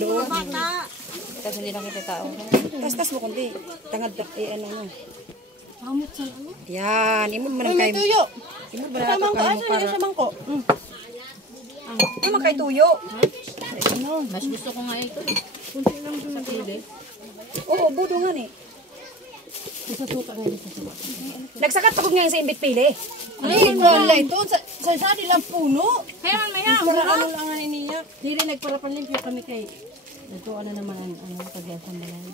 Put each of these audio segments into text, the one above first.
Doon. Kasi hindi nakita tao. Tas mo kundi. Tangad ano. Hamot sa ano? Yan, imod man May kay. tuyo. Imod ba Sa mangko, asa sa mangko? Ano kay tuyo? Ano? Mas gusto ko nga ito eh. Kunti lang doon sa pili. Oo, budo nga ni. Isa suka nga sa suka. Nagsakat pagod ngayon sa imbit pili. Ay, wala ito. Sa nilang puno. Kaya maya. Para ano lang nga niya. Dili nagparapanlimpyo kami kay. Ito ano naman ano pagyasan balan.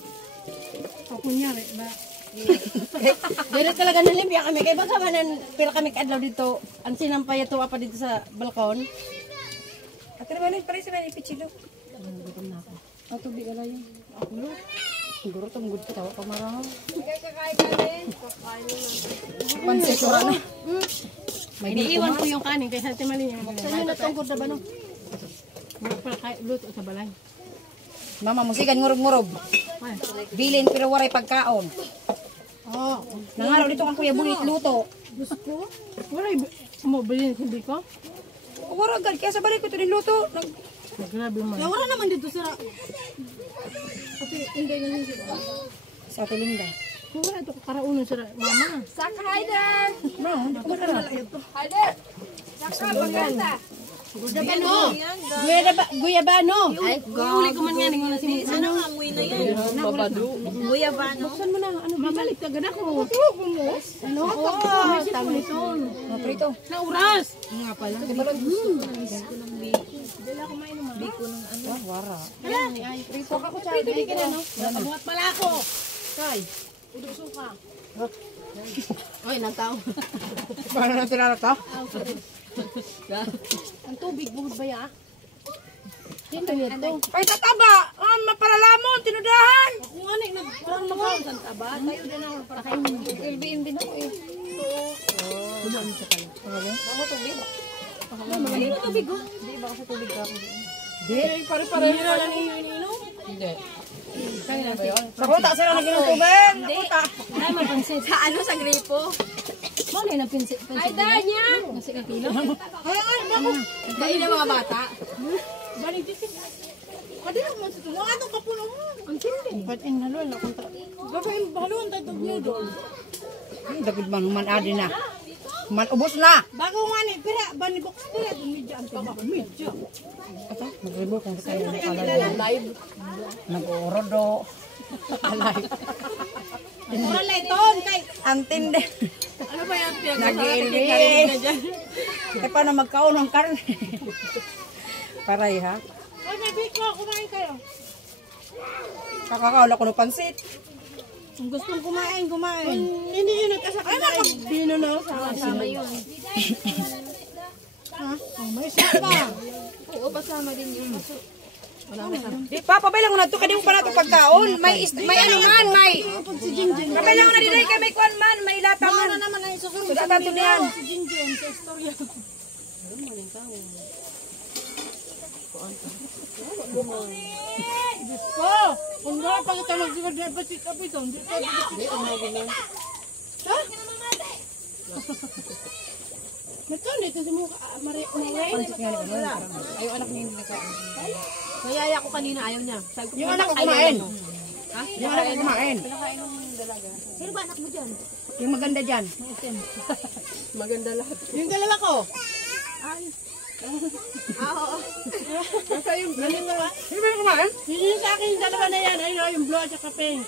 O kunyari ba? Dili talaga nalimpyo kami kay basta manan pero kami kadlaw dito. Ang sinampay ito apa dito sa balkon. At ano ba ni pare sa may pichilo? Gutom na ako. Ang tubig ala yun. Ako lo. Siguro tumugod ko tawa pamaraw. Pansit ora na. May iniiwan ko yung kanin kay sa timali niya. Sa inyo natungkod na ba no? Wala pala kay luto sa balay. Mama musigan ngurog-ngurog. Bilin pero waray pagkaon. Oh, Nangaraw dito kang Kuya Bulit luto. gusto ko. Wala mo bilhin hindi ko. Wara gad kaya sa balik ko to niluto. Grabe man. Wala naman dito sira. Kasi hindi ganyan sila. Sa Tulinda. Wala ito karaunan sila. Mama. Saka Heider. No, kumara na. Heider. Saka maganda. Guyabano. Guyabano. Ay, uli ko man yan. Ano nga amoy na yan? Guyabano. Buksan mo na. Ano, mamalik ka gana ko. Ano? Oo. Tama ito. Prito. Na oras. Nga pala. Dala ko mainom. Biko ng ano. Wara. Prito ka ko sa prito ka no. Buhat pala ako. Kay. Udo suka. Oy, nagtao. Paano na tinarata? Ang tubig buhod ba ya? Hindi nito. Ay tataba. Maparalamon tinudahan. Ako nga ni nagparang magaw sa taba. Tayo din ako para kainin. LBM din ako eh. Kumain sa pala. Ako tubig. Hindi mo tubig oh. Hindi ba kasi tubig ka? Di, pare-pare na lang iniinom. Hindi. Sa kuta sila naging tubig. Sa kuta. Ay, mapansin. Sa ano sa gripo? Ano yung pinsit? Ay, danya! Nasi ka kilo? Ay, bako. Dahil ng mga bata. Balik dito. Kadi lang mo sa tuwa. Anong kapuno mo? Ang tindi. Ba't inhalon ako ta? Gagawin balon tatog niyo doon. Dagod man human adi na. Man ubos na. Bago nga ni, pira, bani box pira, medya ang tibak, medya. Ito, magribo kung saan yung nakalayo. Live. Nag-uorodo. Alive. Wala iton, kay. Antinde. Ano ba yung Nag-iili. Kaya paano magkaon ng karne? Paray ha? Ay, may biko, kumain kayo. Kakakaula ko ng pansit. Kung gustong kumain, kumain. Hindi yun nagkasakit na bino na sama yun. Ha? Oh, may sapa. Oo, kasama din yun. Di pa, pabaylang ko na ito. Kadi mo pa na ito pagkaon. May ano man, may. Pabaylang ko na dito. Kaya may kuwan man. May lata man. Ano naman ang susunod Sudah tato niyan. si Jinjin sa istorya. Gusto! Kung nga pag ito magsigod na batik up ito, hindi ka batik up. Ha? Ito, dito sa mukha, maray. Ayaw anak niya hindi nakain. Mayaya ko kanina, ayaw niya. Sabi ko, Yung anak ko kumain. Ha? Yung anak ko kumain. Sino ba anak mo dyan? Yung maganda dyan. Maganda lahat. Yung dalawa ko. Oo. Sino ba yung kumain? Yung sa akin, yung dalawa na yan. Ayun, yung blue at saka pink.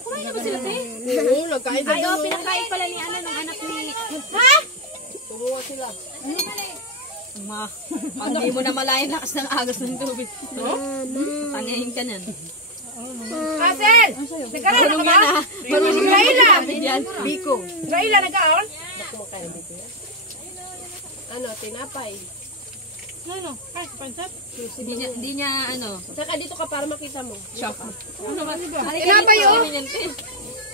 Kumain na ba sila, te? Oo, nagkain Ay, oh, pinakain pala ni ano, ng anak ni... Ha? Turuwa sila. Ma, hindi mo na malayan lakas ng agos ng tubig. Tangayin ka niyan. Hazel! Nagkaroon na ka ba? Marunong Raila! yan. Biko. Raila, nagkaroon? Ano, tinapay. Ano? Ay, pansat? Hindi niya ano. Saka dito ka para makita mo. Tsaka. Ano ba? Tinapay yun.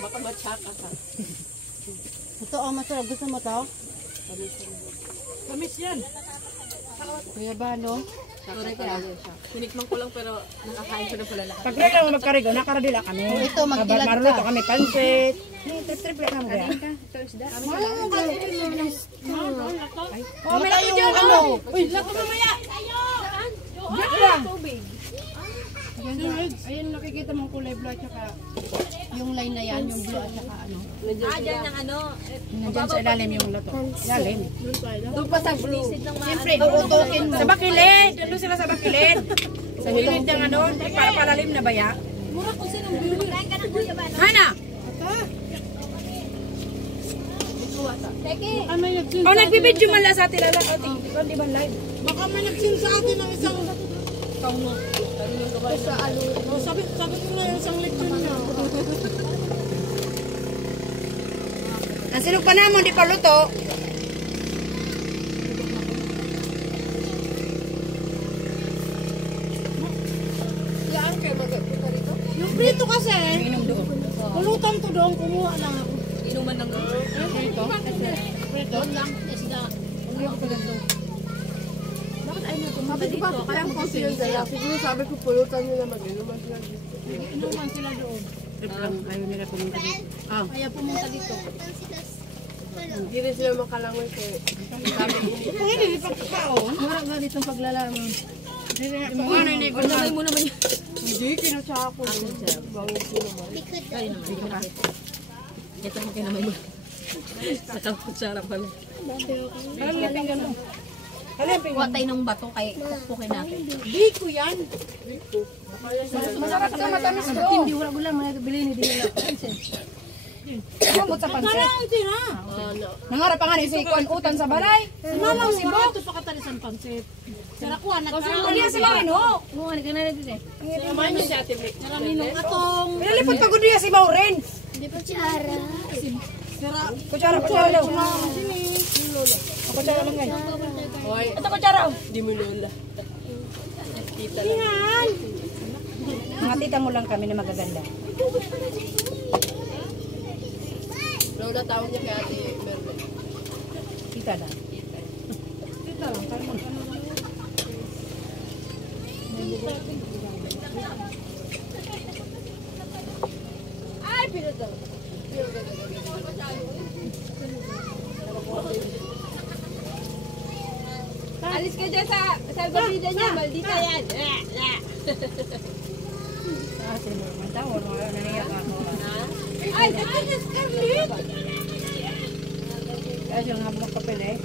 Baka matsaka ka. Ito, oh, masarap. Gusto mo to? Kamis yan. Kuya Bano? Sorry ka. Tinikman ko lang pero nakakain ko na pala lahat. Pag Raila mo magkarigo, nakaradila kami. Oh, ito, magkilag ka. Maruluto kami pansit. Trip-trip lang mo yan. Oh, may laki yung ano. Uy, lako mamaya. Diyan lang. Ayun, nakikita mong kulay blue at saka yung line na yan, yung blue at saka ano. Dyan ng ano. Nandiyan sa ilalim yung luto. Ilalim. Doon pa sa blue. Siyempre, uutukin mo. Sa bakilid. Doon sila sa bakilid. Sa gilid ng ano, para palalim na baya. Mura ko sinong blue. Hana! Baka may nagsin O, nagbibidyo man lang sa atin. Di ba live? Baka may nagsin sa atin ng isang kauno. Sa alo. Sabi ko na yung isang lecture niya. Ang sinog pa namon, di pa luto. Saan kayo mag-punta rito? Yung prito kasi. Inom doon. Pulutan to doon, kumuha lang ako. Inuman ng Prito? Prito? Lang, isda. Kumuha ko lang doon. Bakit ayaw na pumunta dito? Kaya ko kasi yun dala. Siguro sabi ko pulutan nila mag-inuman sila dito. Inuman sila doon. Trip lang, ayaw nila pumunta dito. Ah. Kaya pumunta dito. Hindi rin sila makalangoy kaya Kung hindi, pagkakaon. Mura ba ditong paglalaman? Mga ano yung Or namay mo naman yun. hindi kinatsa ako. Bawang ko naman. Ay naman. Ito mo kinamay mo. Sa kutsara pala. Halimping gano'n. Halimping Kuha tayo ng bato kay pukin natin. Biko yan. masarap ka matamis ko. Hindi, wala gulang mga bili ni Dila. Kumot sa pansit. Hindi na. Nangarap pa nga ni si Kwan Utan sa balay. Sinalaw si Bo. Ito pa katalisan pansit. Sarakuan, nagkaraan. Hindi si Marino. Mukha ni kanina dito eh. Samahan niyo si Ate Mick. Naraminong atong. Pinalipot pa gud niya si Maureen. Hindi pa siyara. Kutsara daw. Kutsara lang ngayon. Hoy, Ito kutsara. di mo lola. Kita lang. Yan. Mga tita mo lang kami na magaganda. Lola tawag niya kay Ate Merve. Tita lang. Tita lang. Kaya mo. Ay, pinito. Alis ka dyan sa barbida niya. Maldita yan. Ah, sino man tao. Naniyak ako. Ay, dito niya Scarlett. Kaya siya nga mga papel eh.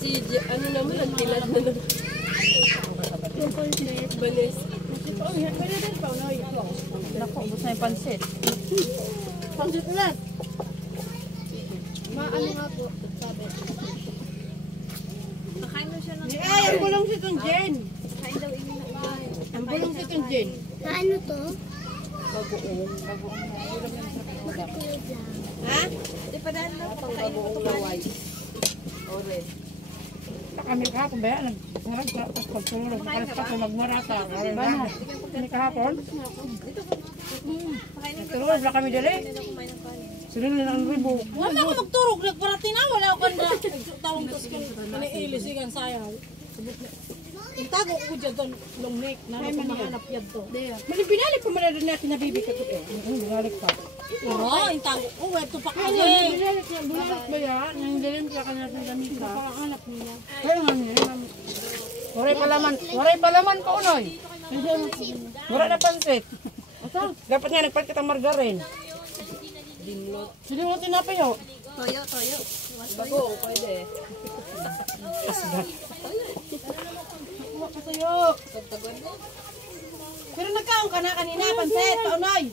Si ano naman, ang kilad na naman. Balis. Naku, ubos na yung pansit. Pansit ulit. Maano nga po, sabi. Nakain mo siya ng... Ay, ang bulong si Tong Jen. Ang bulong si Tong Jen. Ano to? Ha? Di pa dahil na. Bagoong laway. Orange. Kami kahapon ba yan? Nagsarap sa pagtulog. Nakalas pa ito magmarata. Kami kahapon? Nagtulog na kami dali. Sila na ang ribo. Wala ko magturog, nagparating na, wala ko na. Tawang tos ko, maniilis, ikan sayaw. Itago ko dyan doon, long neck, na may mahanap yan to. Mali binalik pa man doon natin na bibi ka ito. Binalik pa. Oo, itago ko, web to pa kasi. Binalik ba yan? Yung dilim kaya ka natin gamit ka. Hanap niya. Kaya nga niya. Waray palaman pa unoy. Wala na pansit. Dapat nga nagpalit kitang margarin. Sino mo tinapay ho? Toyo. Bagoong pwede. Asgat. Pero nagkaon ka na kanina, pansit, paunoy.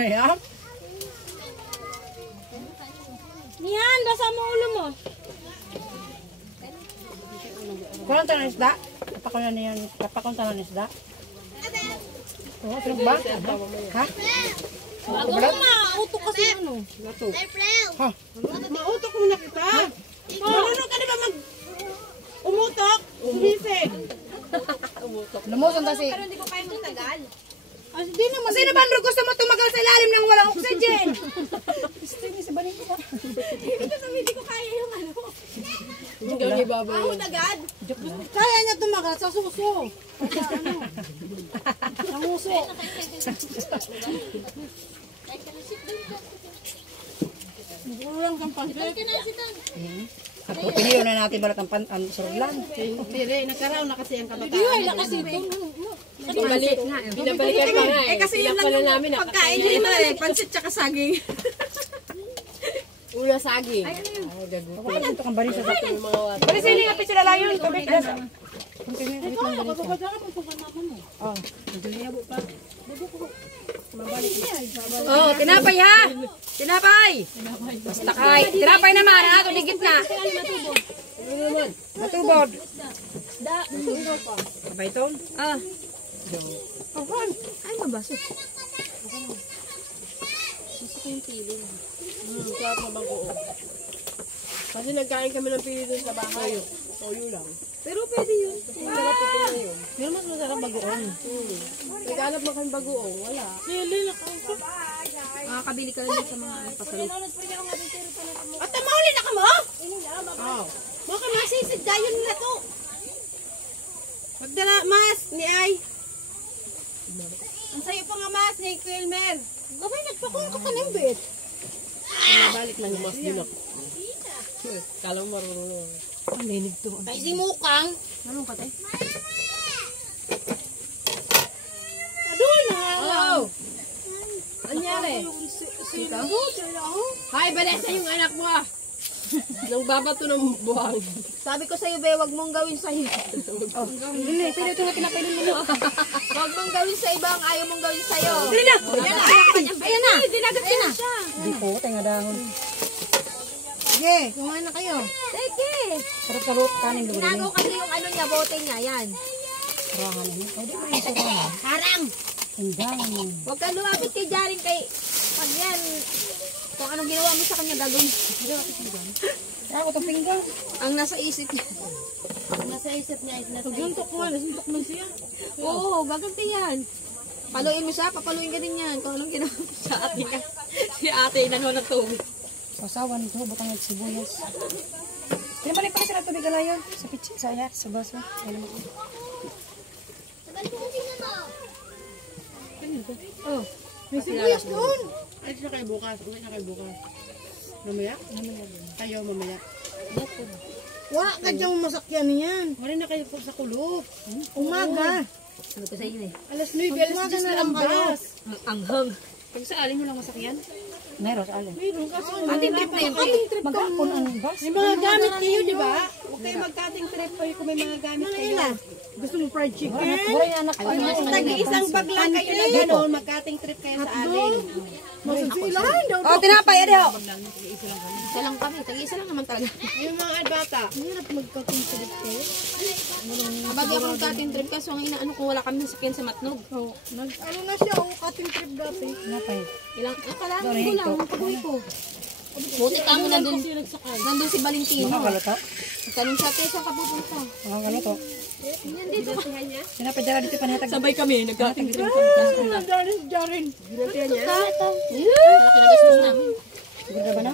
Ayan. Niyan, basa mo ulo mo. Kulang tayo ng isda? Kapakon tayo ng isda? Oo, tulog ba? Ha? Bago mo mautok kasi ano. Ha? Mautok mo na kita. Marunong ka di ba umutok? Sumisig. Lumuson kasi. Pero hindi ko kaya magtagal. Di naman. Sino ba Andrew gusto mo tumagal sa ilalim ng walang oxygen? Gusto niya sa banig ko ba? Hindi ko kaya yung ano. Hanggang ibabaw Ako yun. agad. Kaya niya tumagal sa suso. Ang uso. Kulang kang pansit. Pinilo na natin balat ang surog lang. Dire, nagkaraon na kasi ang kabataan. Ay, kasi ito. Binabalikan pa nga eh. Kasi yun lang yung pagkain dito eh. Pansit tsaka saging. Ula saging. Wala lang ito kang bari sa sakit. Mga wat. Bari sili nga sila layon. Tubig na sa. Oh, tinapay ha. Tinapay. Basta kay. Tinapay naman ha. Tuligit na. Matubod. Sabay ito? Ah. Ay, mabaso. Sarap na bagoong. Kasi nagkain kami ng pili dun sa bahay. Toyo lang. Pero pwede yun. Sarap ito na yun. Pero mas masarap bagoong. Naghanap na kami bagoong. Wala. Makakabili ka lang sa mga pasalit. At mauli na ka mo? Oo. Mga masisid dayon na to. Magdala mas ni Ay. Ang sayo pa nga mas ni Kilmer. Gabay nagpakong ka ka ng bet. Nabalik na yung mas din ako. Kala mo marunong. Paninig to. Ay si Mukang. Anong patay? Adoy na. Hello. Anyari? Hi, Vanessa yung anak mo ah. Nang babato ng buhang. Sabi ko sa'yo, be, wag mong gawin sa'yo. Hindi, pero ito na pinapailan mo. Wag mong gawin sa iba ang ayaw mong gawin sa'yo. Dili na. Ayan na. Dinagat ka na. Di po, tayo dahon. Sige, kumain na kayo. Sige. Sarap-sarap kanin lugar Tinago kasi yung ano niya, bote niya, yan. Rahan na. O di ba yung surahan? Harang. Hindang. Huwag ka lumapit kay Jaring kay... Pag yan, kung anong ginawa mo sa kanya, gagawin. Kaya ako itong pinggang. Ang nasa isip niya. Nasa isip niya is nasa isip. Nasuntok man siya. Oo, gaganti yan. Paluin mo siya, papaluin ka din yan. Kung anong ginawa mo sa ate ka. Si ate, inanuha ng tubig. Sasawan ito, butang at sibuyas. Pinabalik pa kasi na tubig alayon. Sa pitsi, sa ayak, sa baso. Alam mo. Oh, May sibuyas doon. Ay, siya kayo bukas. Uwi na kayo bukas. Mamaya? Kayo mamaya. Wala ka diyang masakyan niyan. Wala na kayo sa kulop. Umaga. ano ko sa inyo eh. Alas 9, alas 10 na lang bus. Ang anghang. Pag sa alin mo lang masakyan? Meron sa alin. Mayroon kasi. Ating trip na yun. Maghapon ang bus. May mga gamit kayo, di ba? Huwag kayo mag-cutting trip kayo kung may mga gamit kayo. Gusto mo fried chicken? Wala yung anak ko. Tag-iisang bag lang kayo na gano'n, mag-cutting trip kayo sa alin. Masusilahan daw. Oh, tinapay, edi ho. Isa lang kami. Tag-isa lang naman talaga. Yung mga bata. Hirap mag-cutting trip kayo. Bagay akong cutting trip kasi ang inaano ko wala kami sakyan sa Matnog. Oh, ano na siya, cutting trip dati. Tinapay. Ilang, kailangan ko lang, pag-uwi ko. Buti kamo nandun si Valentino. Makakaluto. Tanong sa atin, saan ka pupunta? Makakaluto. Yan dito. Tinapay dala dito panatag. Sabay kami, nag-cutting trip. Jarin. Ginatihan niya. Wala kinagastos namin. Siguro ba na?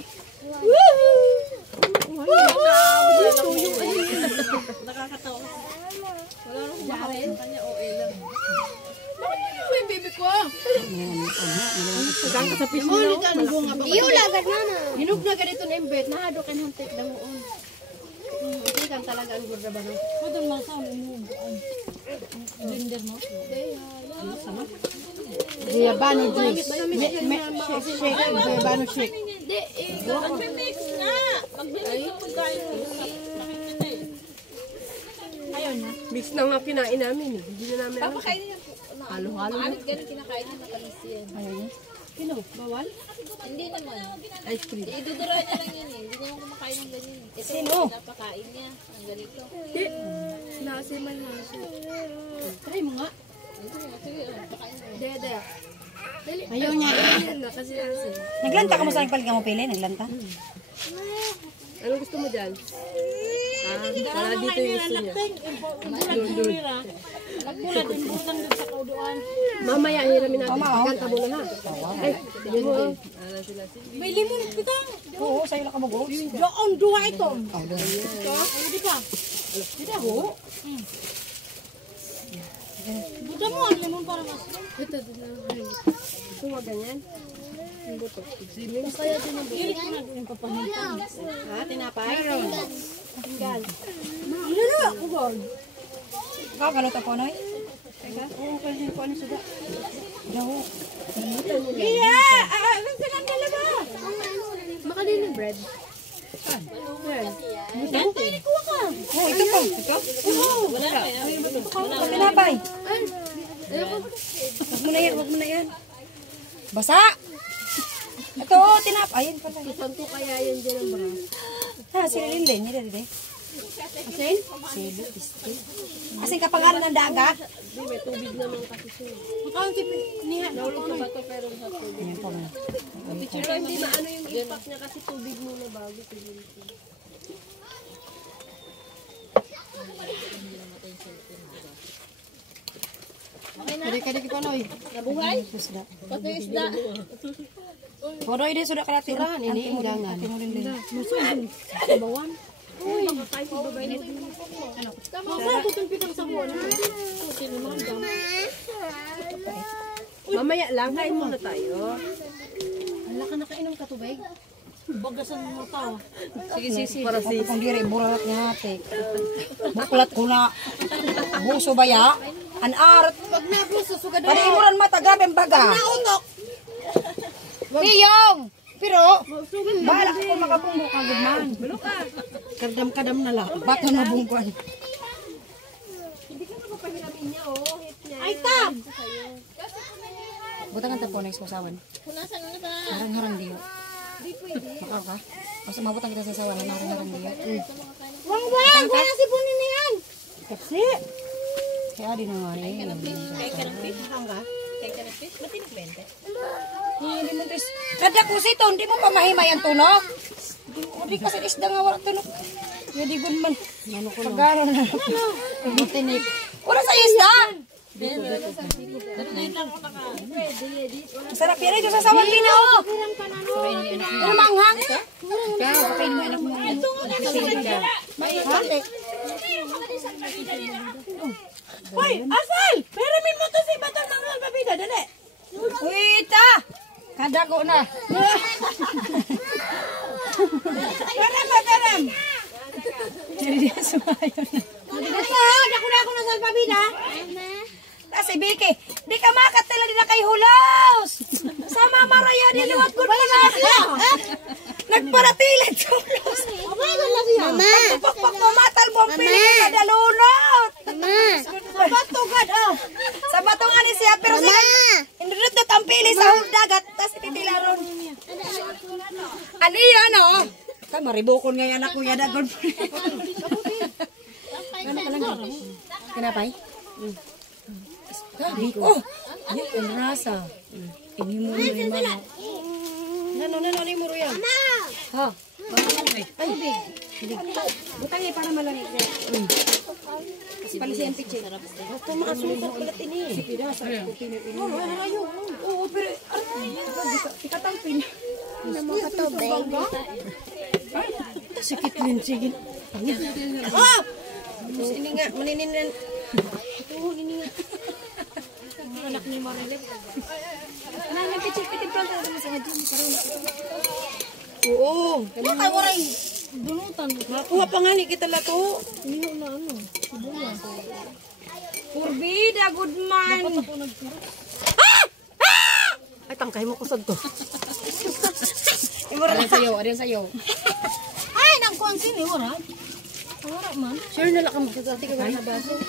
Nakakatawa. Wala nang jarin. Kanya OA lang. Bakit hindi mo yung baby ko? Sa fish mo. Iyo lagad na na. Hinug na ganito na yung bed. Nahado ka ng tape ng uon. Hindi kan talaga ang gurda ba na? Kadang masa mo blender mo. Guyabano juice. Shake. Guyabano shake. Hindi, mag-mix nga. Mag-mix yung pagkain mo. Mix na nga kinain namin eh. Hindi na namin alam. Papakainin niya po. Halo-halo. Amit ganun kinakain niya matalis yan. Sino? Bawal? Hindi naman. Ice cream. Idudura niya lang yan eh. Hindi naman kumakain ng ganyan. Ito napakain niya. Ang ganito. Nasiman na siya. Try mo nga. Sige, pakain mo. Dede. Ayaw niya. Yan na kasi asin. Naglanta ka mo sa nagpalit ka mo pili? Naglanta? Anong gusto mo dyan? Wala dito yung gusto niya. Nagbulat yung butang doon sa kauduan. Mamaya, hiramin natin. Ganta mo na ha. Ay, tignan mo. May limon kita. Oo, sa'yo lang ka mag-oats. Doon, duwa ito. Oh, doon. Ayaw di pa. Hindi ako. Buta mo ang limon para mas. Ito, gusto mo ganyan? Ha, tinapay? Ikaw, kaluto po, Noy? Oo, pwede ko ano suda. Daw. Makalinig bread. Oh, ito po. Ito? Tinapay. Wag mo na yan, wag mo na yan. Basa! Ito, tinapay. Ayun pala. Saan ko kaya yan dyan ang bra? Ha, sila din. Nila din. Asin? Sili, pisti. Asin kapangalan ng dagat? Hindi, may tubig naman kasi siya. Mukhang tipid niya. Naulog na ba ito pero sa tubig? Ayan po nga. Pero hindi maano yung impact niya kasi tubig muna bago tubig. Kaya kita Noy. Nabuhay? Isda. Pati isda. Poroy din sudah kalati. Surahan, ini, jangan. Ate mo din. Bawan. Uy, kahit ibabay na din. Masarap ko itong pitang sabuan. Mamaya lang, kain muna tayo. Wala ka nakainom ka tubig? Bagasan mo tao. Sige. Para si kung diri burat niya ate. Bukulat ko na. Buso baya. An art. Pag nabuso, sugad Pari imuran mata gabi baga. Nautok! Iyong. Pero bala ko makabunggo ka gudman. Kadam-kadam na lang. Bato na bunggo. Hindi ka napapahiramin niya, oh. Hit niya. Ay, ta! Butangan ta po next masawan. Punasan mo na ba? Harang-harang diyo. Hindi pwede. Makal ka? Basta mabutang kita sa sawan. Harang-harang diyo. Wang! Wala si punin na yan! Kasi. Kaya di na nga eh. Kay Karapit? Hangga? Kay Karapit? Ba't tinibente? Hindi mo tis. Kada ko sito, hindi mo pa mahimay ang tunog. Hindi kasi isda nga walang tunog. Hindi good man. Pagaro na. Matinik. Wala sa isda. Sarap yan ito sa sawan pina o. Ano manghang? Kaya, pakain mo anak mo. Hoy! Asal! Peramin mo to si Batang Mangal Babida, dali! Wita! Kadago na. Peram! Jadi dia sumayo na. Dako na ako ng Salpabida! Kasi Vicky, di ka makatala din na kay Hulos. Sama maraya din liwat ko na siya. Nagparatilit sa Hulos. Mama! Pagpapag pamatal mo ang pili ka dalunot. Sa batugad oh. Sa batungan ni siya pero siya indudot ang pili sa dagat tas ititilaron. Ano yan oh? Ka maribukon nga yan ako yan dagon. Ano ka lang? Kinapay? Biko. Yung unrasa. Ini mo rin mga. Nano mo yan? Ha? Ay, big. Butangin para malamig. Kasi pala siya yung picture. Ito makasulat ulit ini. Sikida sa kupinit ini. Oo, pero ikatampin. Sikit din, sige. Oh! Ini nga, manininan. Ito, ini nga. Anak ni Marilyn. Nang picture-picture pronto naman sa gym. Oo. Ano ka waray? Dunutan. Nakuha pa nga ni kita lato. Nino na ano. Purbida, good man. Ay, tangkay mo kusog to. Imura lang sa'yo, ano sa'yo? Ay, nang konsin eh, wala. Wala man. Sure na lang ka magkasati ka ba sa baso?